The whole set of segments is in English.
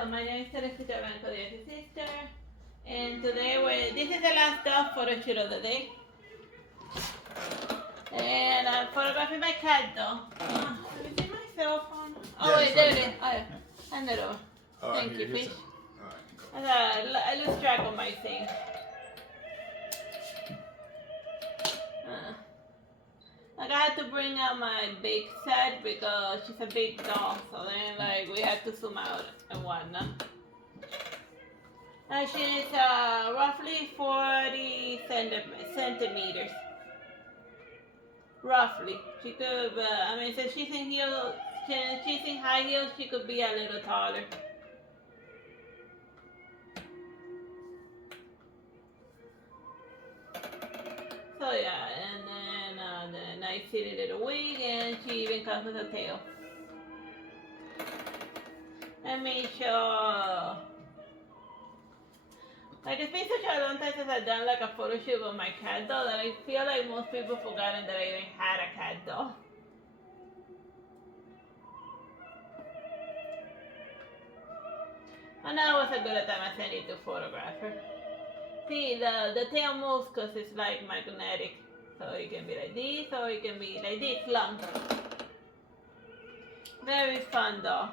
Hello, my name is Artsy Sister, and today this is the last photo shoot of the day. And I'm photographing my cat though. Let me see my cell phone. Oh, wait, there it is. Oh, yeah. Hand it over. Thank you, fish. I lose track of my thing. Like I had to bring out my big set because she's a big dog, so then like we had to zoom out and whatnot. And she's roughly 40 centimeters. Roughly. She could, I mean, since she's in heels, she's in high heels, she could be a little taller. So yeah, and then I fitted it a wig, and she even comes with a tail. I made sure, like it's been such a long time since I've done like a photo shoot with my cat doll that I feel like most people forgotten that I even had a cat doll. And that was a good time I sent it to photographer. See, the tail moves because it's like magnetic. So it can be like this, or it can be like this, long. Very fun though.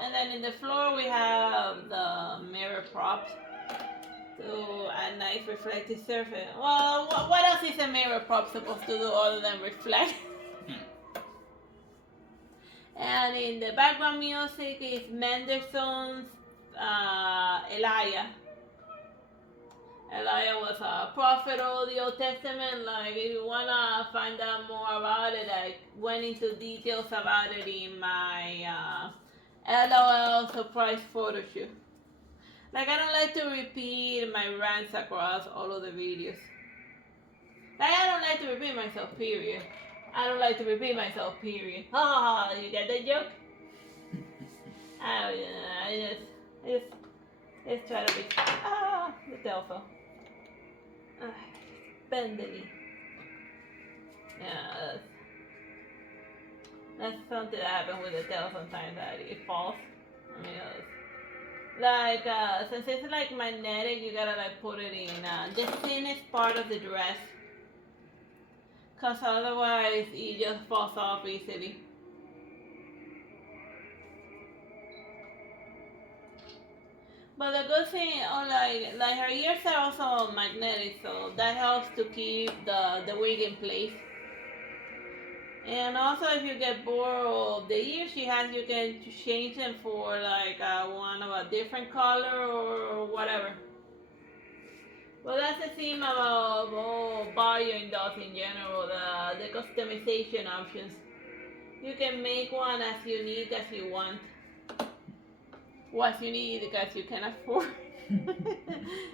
And then in the floor we have the mirror props to add nice reflective surface. Well, what else is a mirror prop supposed to do other than reflect? And in the background music is Mendelssohn's Elijah. Elijah was a prophet of the Old Testament. Like, if you wanna find out more about it, I went into details about it in my LOL surprise photo shoot. Like, I don't like to repeat my rants across all of the videos. Like, I don't like to repeat myself, period. I don't like to repeat myself, period. Oh, you get the joke? I just try to be. The telephone. Bend the knee. Yeah, that's something that happens with the tail sometimes, that it falls. I mean, like, since it's like magnetic, you gotta like put it in the thinnest part of the dress. Cause otherwise it just falls off easily. But the good thing, like her ears are also magnetic, so that helps to keep the wig in place. And also, if you get bored of the ears she has, you can change them for like one of a different color or whatever. Well, that's the theme of all buying dolls in general, the customization options. You can make one as unique as you want. What you need because you can afford.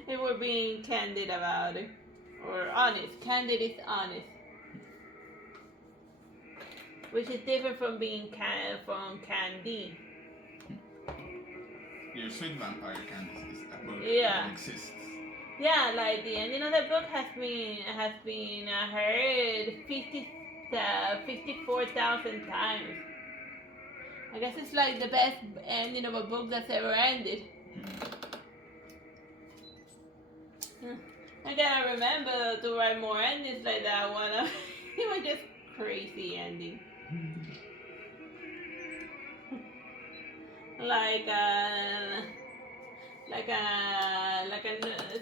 If we're being candid about it. Or honest. Candid is honest. Which is different from being from candy. Your sweet vampire candy is a book that exists. Yeah, like the ending of the book has been heard 54,000 times. I guess it's like the best ending of a book that's ever ended. I gotta remember to write more endings like that one. It was just crazy ending.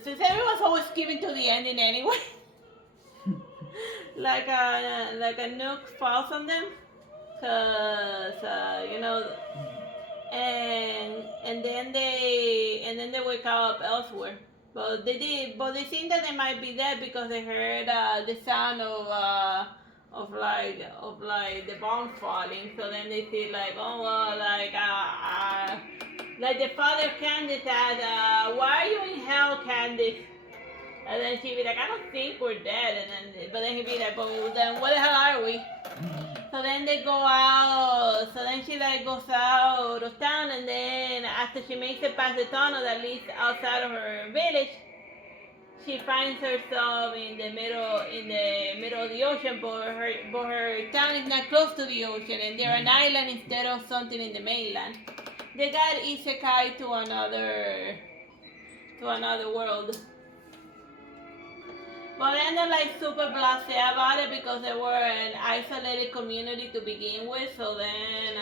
Since everyone's always skipping to the ending anyway. like a nuke falls on them. Cause you know, and then they wake up elsewhere. But they think that they might be dead because they heard the sound of the bomb falling. So then they feel like, oh well, like the father Candace said, why are you in hell, Candace? And then she'd be like, I don't think we're dead. But then he'd be like, but then what the hell are we? So then they go out. So then she like goes out of town, and then after she makes it past the tunnel that leads outside of her village, she finds herself in the middle of the ocean, but her town is not close to the ocean, and they're an island instead of something in the mainland. They got isekai to another world. But then they're like super blasé about it because they were an isolated community to begin with. So then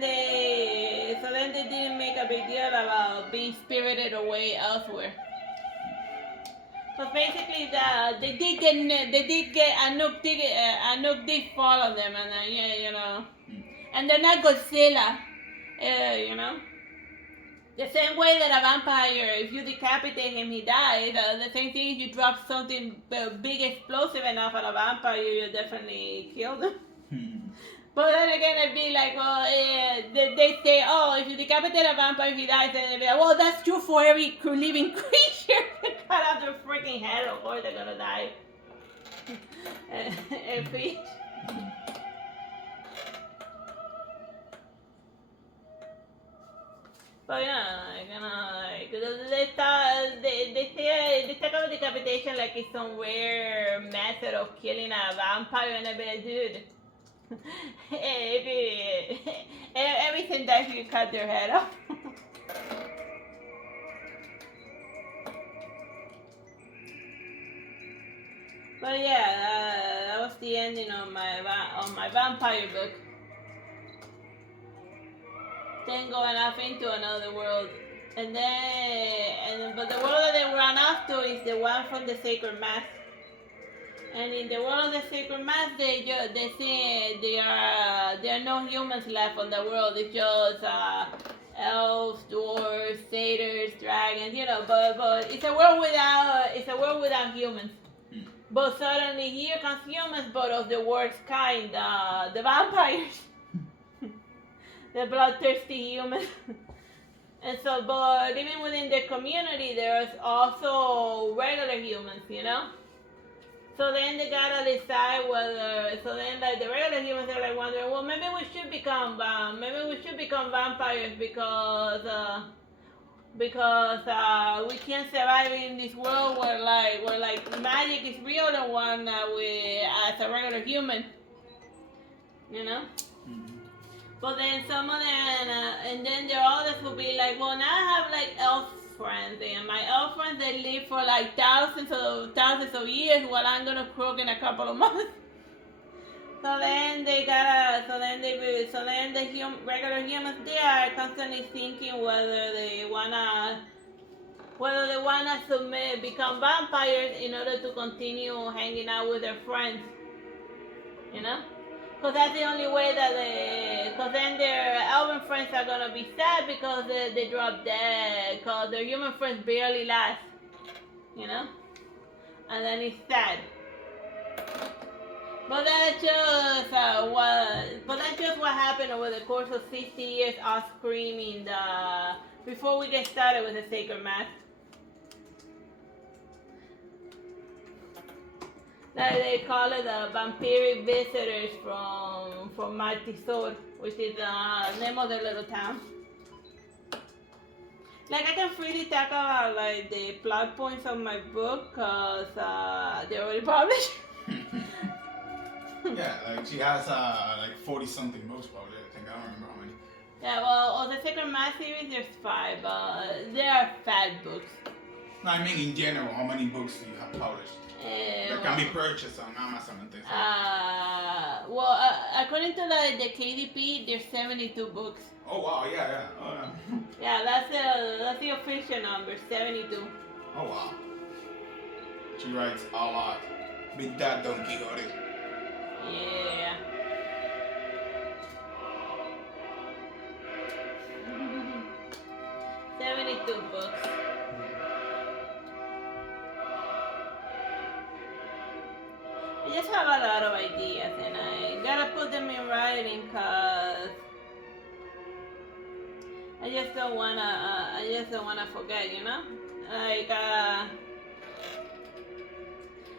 they didn't make a big deal about being spirited away elsewhere. But basically, they did get Anouk did follow them, and yeah, you know, and they're not Godzilla, you know. The same way that a vampire, if you decapitate him, he dies. The same thing, if you drop something big, explosive enough on a vampire, you definitely kill them. But then again, it'd be like, well, they say, oh, if you decapitate a vampire, he dies. And they'd be like, well, that's true for every living creature. Cut out their freaking head, of course they're gonna die. And fish. But yeah, you know, they talk about decapitation like it's some weird method of killing a vampire, and I'd be like, dude, everything dies if you cut their head off. But yeah, that was the ending of my vampire book. Then going off into another world, but the world that they run off to is the one from the Sacred Mass. And in the world of the Sacred Mass, there are no humans left on the world. It's just elves, dwarves, satyrs, dragons, you know. But it's a world without humans. But suddenly here comes humans, but of the worst kind, the vampires. The bloodthirsty humans. And so, but even within the community, there's also regular humans, you know? So then they gotta decide whether, so then like the regular humans are like wondering, well, maybe we should become vampires because we can't survive in this world where magic is real and one as a regular human, you know? But then some of them, and then there are others who be like, well, now I have like elf friends, and my elf friends, they live for like thousands of years, while I'm gonna croak in a couple of months. So then the regular humans, they are constantly thinking whether they wanna become vampires in order to continue hanging out with their friends, you know? Because that's the only way because then their elven friends are gonna be sad because they drop dead, because their human friends barely last, you know? And then it's sad. But that's just what happened over the course of 60 years off screaming before we get started with the Sacred Mass. They call it the vampiric visitors from Martisor, which is the name of the little town. Like, I can freely talk about like the plot points of my book because they're already published. Yeah, like she has like 40 something books probably. I think I don't remember how many. Yeah, well, on the Sacred Mass series there's 5, but they are fat books. No, I mean in general, how many books do you have published? That can be purchased on Amazon and things like that. Well, according to the KDP, there's 72 books. Oh wow, yeah. Yeah, that's the official number, 72. Oh wow. She writes a lot. Big Dad Don Quixote. Yeah. $72 books. I just have a lot of ideas and I gotta put them in writing because I just don't wanna forget, you know? Like I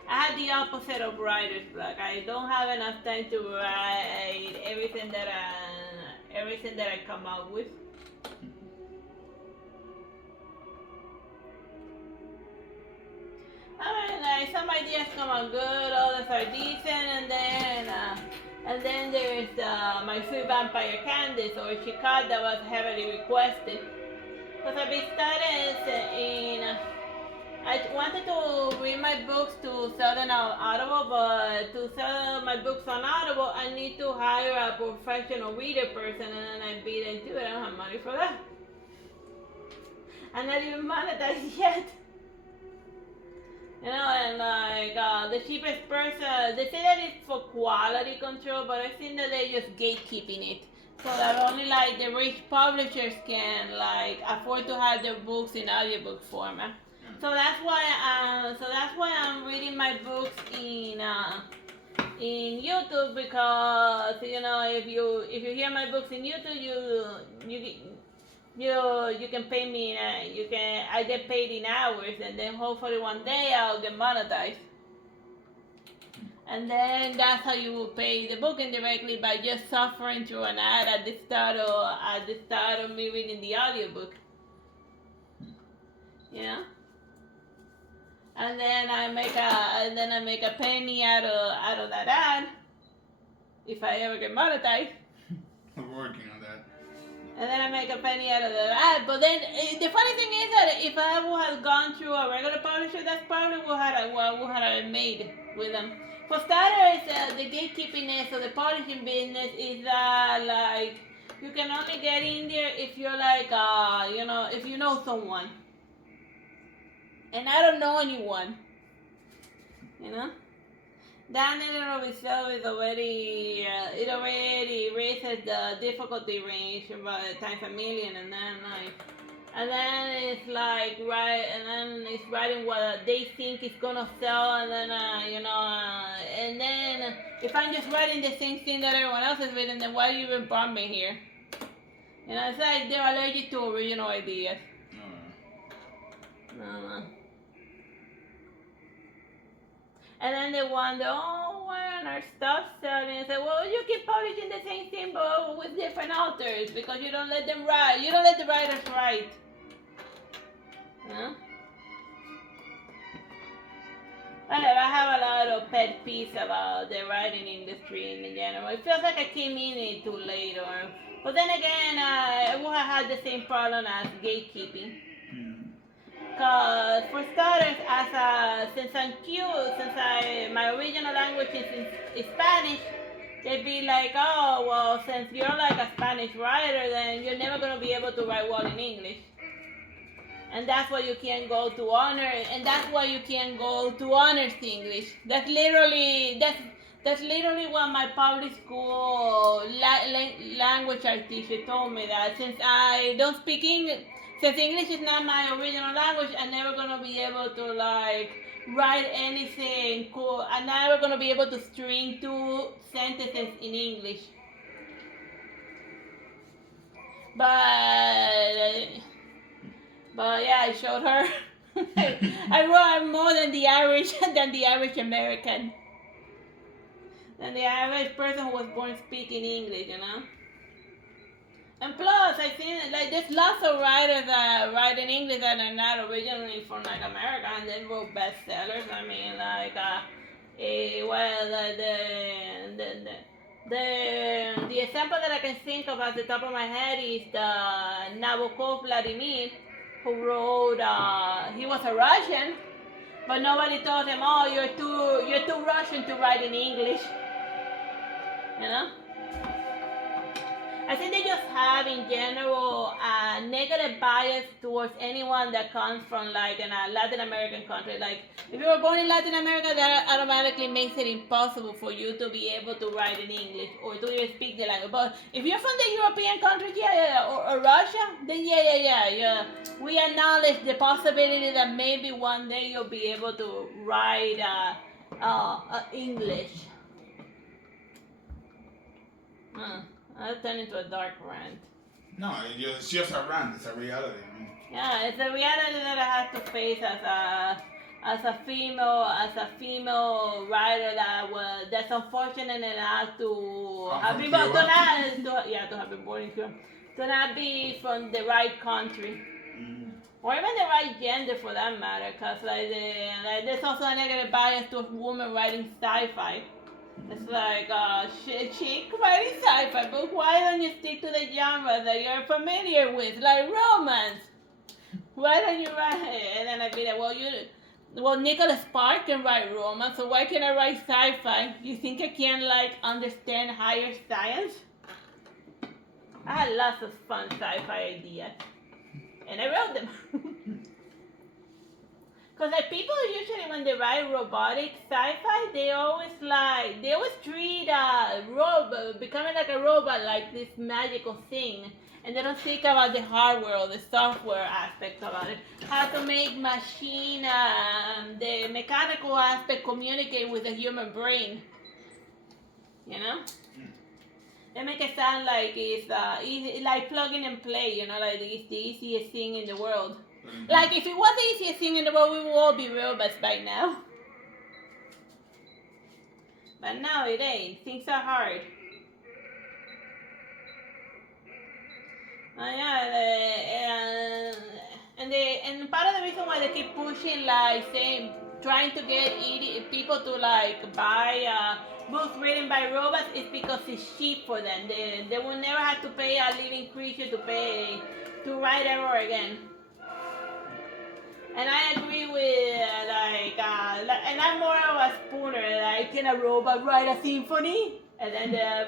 had the opposite of writer's block. I don't have enough time to write everything that I come up with. I mean, like some ideas come out good, others are decent, and then there's my Sweet Vampire Candies or Chicat that was heavily requested. Because I've been studying I wanted to read my books to sell them on Audible, but to sell my books on Audible, I need to hire a professional reader person, and then I beat into it. I don't have money for that. I'm not even monetized yet. You know, and like the cheapest person, they say that it's for quality control, but I've seen that they're just gatekeeping it. So that only like the rich publishers can like afford to have their books in audiobook format. So that's why I'm reading my books in YouTube, because you know if you hear my books in YouTube, you can pay me. I get paid in hours, and then hopefully one day I'll get monetized. And then that's how you will pay the book indirectly, by just suffering through an ad at the start of me reading the audiobook. You know? And then I make a penny out of that ad, if I ever get monetized. I'm working on that. And then I make a penny out of that ad. But then the funny thing is that if I would have gone through a regular publisher, that's probably what I made with them. For starters, the gatekeepiness of the publishing business is that like you can only get in there if you're like if you know someone. And I don't know anyone, you know. That in and of itself is already it already raises the difficulty range by times a million, and then it's like and then it's writing what they think is gonna sell, and then and then if I'm just writing the same thing that everyone else is reading, then why do you even brought me here? You know, it's like they're allergic to original ideas. No. And then they wonder, oh, why aren't our stuff selling? I say, well, you keep publishing the same thing, but with different authors, because you don't let them write. You don't let the writers write. Huh? Whatever, I have a lot of pet peeves about the writing industry in general. It feels like I came in it too late, but then again, I would have had the same problem as gatekeeping. Because for starters, since I'm cute, my original language is Spanish, they'd be like, oh, well, since you're like a Spanish writer, then you're never going to be able to write well in English. And that's why you can't go to honors English. That's literally what my public school language art teacher told me, that since I don't speak English, since English is not my original language, I'm never gonna be able to like write anything cool. I'm never gonna be able to string two sentences in English. But yeah, I showed her. I wrote more than the average American, than the average person who was born speaking English, you know. And plus, I think like there's lots of writers that write in English that are not originally from like America, and they wrote bestsellers. I mean, like the example that I can think of at the top of my head is the Nabokov Vladimir, who wrote. He was a Russian, but nobody told him, "Oh, you're too Russian to write in English." You know. I think they just have, in general, a negative bias towards anyone that comes from like a Latin American country. Like, if you were born in Latin America, that automatically makes it impossible for you to be able to write in English or to even speak the language. But if you're from the European countries, or Russia, then yeah. We acknowledge the possibility that maybe one day you'll be able to write English. I'll turn into a dark rant. No, it's just a rant. It's a reality. I mean. Yeah, it's a reality that I have to face as a female writer that's unfortunate enough to have been born in Cuba, to not be from the right country. or even the right gender for that matter, because there's also a negative bias to a woman writing sci-fi. It's like, chick writing sci-fi, but why don't you stick to the genre that you're familiar with, like romance? Why don't you write? And then I'd be like, well, Nicholas Spark can write romance, so why can't I write sci-fi? You think I can't, like, understand higher science? I had lots of fun sci-fi ideas, and I wrote them. Because like people usually when they write robotic sci-fi, they always treat becoming like a robot like this magical thing, and they don't think about the hardware or the software aspect about it. How to make the mechanical aspect communicate with the human brain. You know? They make it sound like it's easy, like plug-in and play. You know, like it's the easiest thing in the world. Mm-hmm. Like if it was the easiest thing in the world, we would all be robots by now. But no, it ain't. Things are hard. And part of the reason why they keep pushing, like saying, trying to get people to like buy books written by robots is because it's cheap for them. They will never have to pay a living creature to write ever again. And I agree with and I'm more of a spooner. Like, can a robot write a symphony? And then a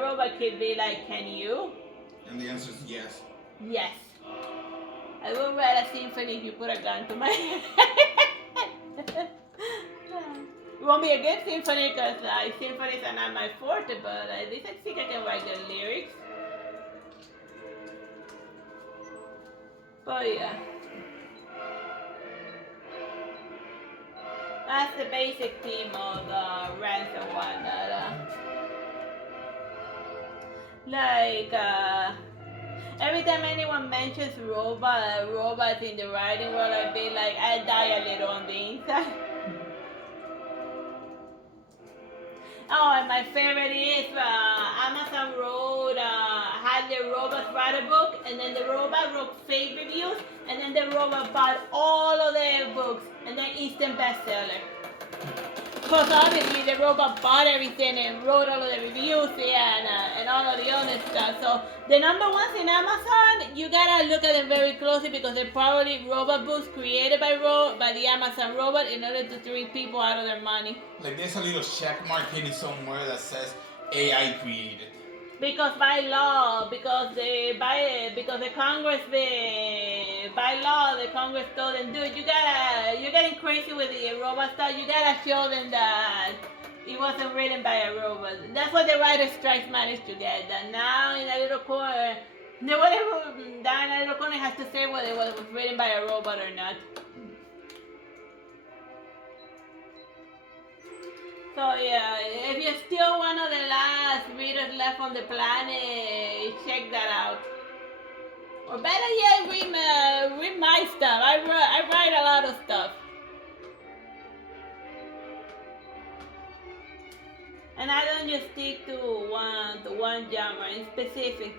robot could be like, can you? And the answer is yes. Yes. I will write a symphony if you put a gun to my head. It won't be a good symphony because symphonies are not my forte, but at least I think I can write good lyrics. But yeah. That's the basic theme of the rants and whatnot. Every time anyone mentions robots in the writing world, I'd be like, I die a little on the inside. Oh, and my favorite is Amazon had the robots write a book, and then the robot wrote fake reviews, and then the robot bought all of their books, and then instant bestseller. Because obviously the robot bought everything and wrote all of the reviews and all of the other stuff. So the number ones in Amazon, you gotta look at them very closely because they're probably robot books created by the Amazon robot in order to trick people out of their money. Like there's a little check mark in it somewhere that says AI created. Because by law, because the Congress, by law, the Congress told them, dude, you're getting crazy with the robot stuff. You gotta show them that it wasn't written by a robot. That's what the writer's strike managed to get. That now in a little corner, down in a little corner has to say whether it was written by a robot or not. So yeah, if you're still one of the last readers left on the planet, check that out. Or better yet, read my stuff. I write a lot of stuff. And I don't just stick to one genre in specific.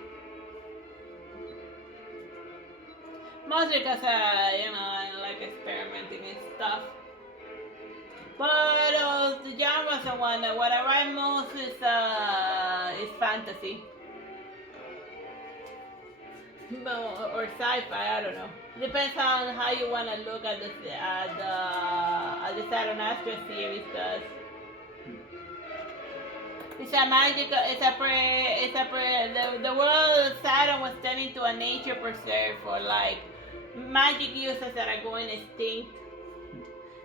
Mostly because I like experimenting and stuff. But the genres and whatnot, what I write most is fantasy. Or sci-fi, I don't know. Depends on how you want to look at the Saturn Astra series, because the world of Saturn was turned into a nature preserve for like magic users that are going extinct.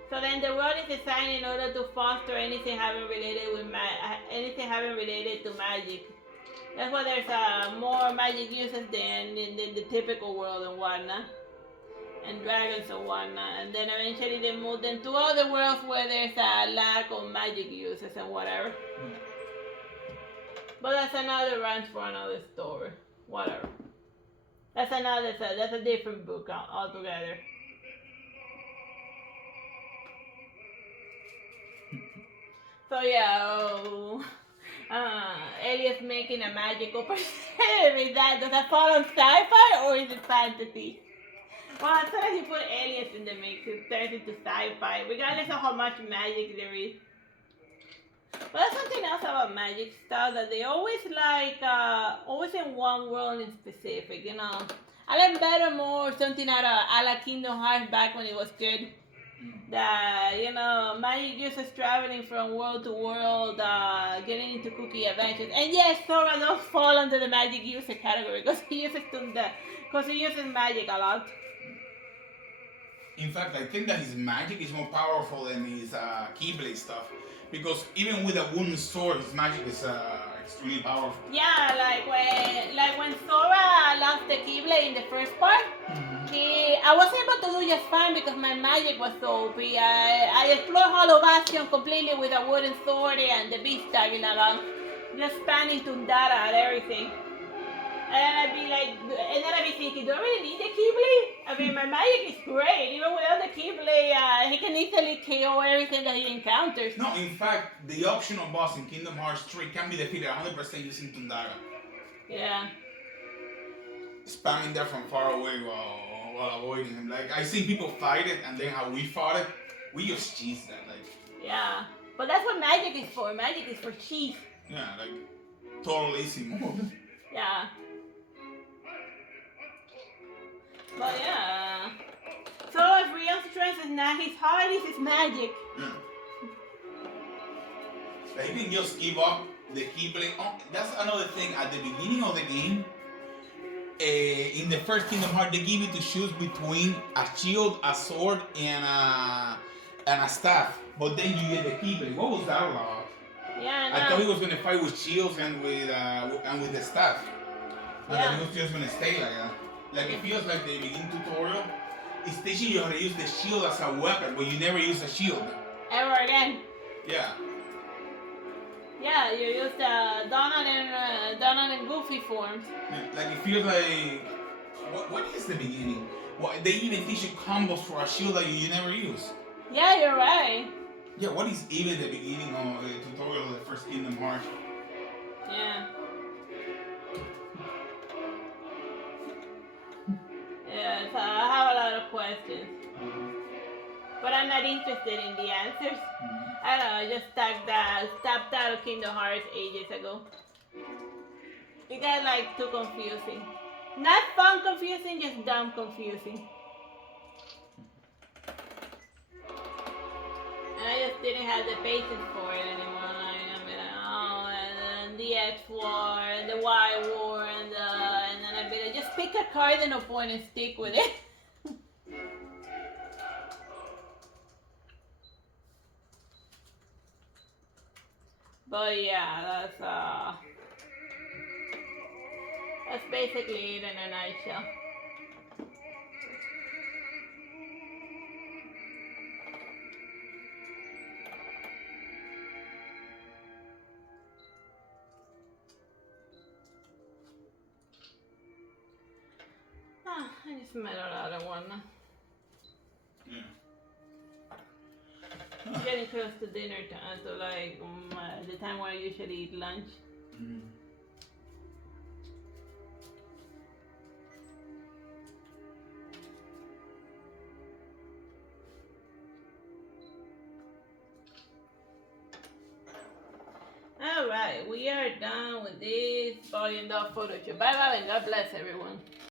So then the world is designed in order to foster anything having related to magic. That's why there's more magic users than in the typical world and whatnot, and dragons and whatnot. And then eventually they moved into other worlds where there's a lack of magic users and whatever. But that's another rant for another story. Whatever. That's a different book altogether. So yeah, Elliot's making a magical person. Does that fall on sci-fi or is it fantasy? Well, as soon as you put aliens in the mix, it turns into sci-fi, regardless of how much magic there is. But that's something else about magic stuff, that they always always in one world in specific, you know. I like better more something out of a la Kingdom Hearts back when it was good. That, you know, magic uses traveling from world to world, getting into cookie adventures. And yes, Sora does fall under the magic user category because he uses magic a lot. In fact, I think that his magic is more powerful than his Keyblade stuff. Because even with a wooden sword, his magic is extremely powerful. Yeah, like when Sora lost the Keyblade in the first part, I was able to do just fine because my magic was so OP. I explored Hollow Bastion completely with a wooden sword and the beast tagging along, just spamming Tundara and everything. And then I'd be thinking, do I really need the Keyblade? I mean, my magic is great. Even without the Keyblade, he can easily KO everything that he encounters. No, in fact, the optional boss in Kingdom Hearts 3 can be defeated 100% using Tundara. Yeah. Spamming there from far away while avoiding him. Like, I seen people fight it, and then how we fought it, we just cheese that. Like. Yeah, but that's what magic is for. Magic is for cheese. Yeah, like, total easy move. Yeah. But yeah. So if Rion's strength is not his heart, is his magic. Yeah. Like, he can just give up the Keyblade. Oh, that's another thing. At the beginning of the game, in the first Kingdom Hearts, they give you to choose between a shield, a sword, and a staff. But then you get the Keyblade. What was that about? Yeah, I thought he was gonna fight with shields and with the staff. And that he was just gonna stay like that. Like, it feels like the beginning tutorial is teaching you how to use the shield as a weapon, but you never use a shield. Ever again. Yeah. Yeah, you use the Donald and Goofy forms. Yeah, like, it feels like... What is the beginning? They even teach you combos for a shield that you never use. Yeah, you're right. Yeah, what is even the beginning of the tutorial of the first Kingdom Hearts? Yeah. Yes, I have a lot of questions. But I'm not interested in the answers. I don't know, I just stopped out of Kingdom Hearts ages ago. It got like too confusing. Not fun confusing, just dumb confusing. And I just didn't have the patience for it anymore. And the X War, and the Y War, and then I'd be like, just pick a cardinal point and stick with it. But yeah, that's basically it in a nutshell. I just met another one. Yeah. Getting close to dinner time, so like the time where I usually eat lunch. Alright, we are done with this volume of photoshoot. Bye bye and God bless everyone.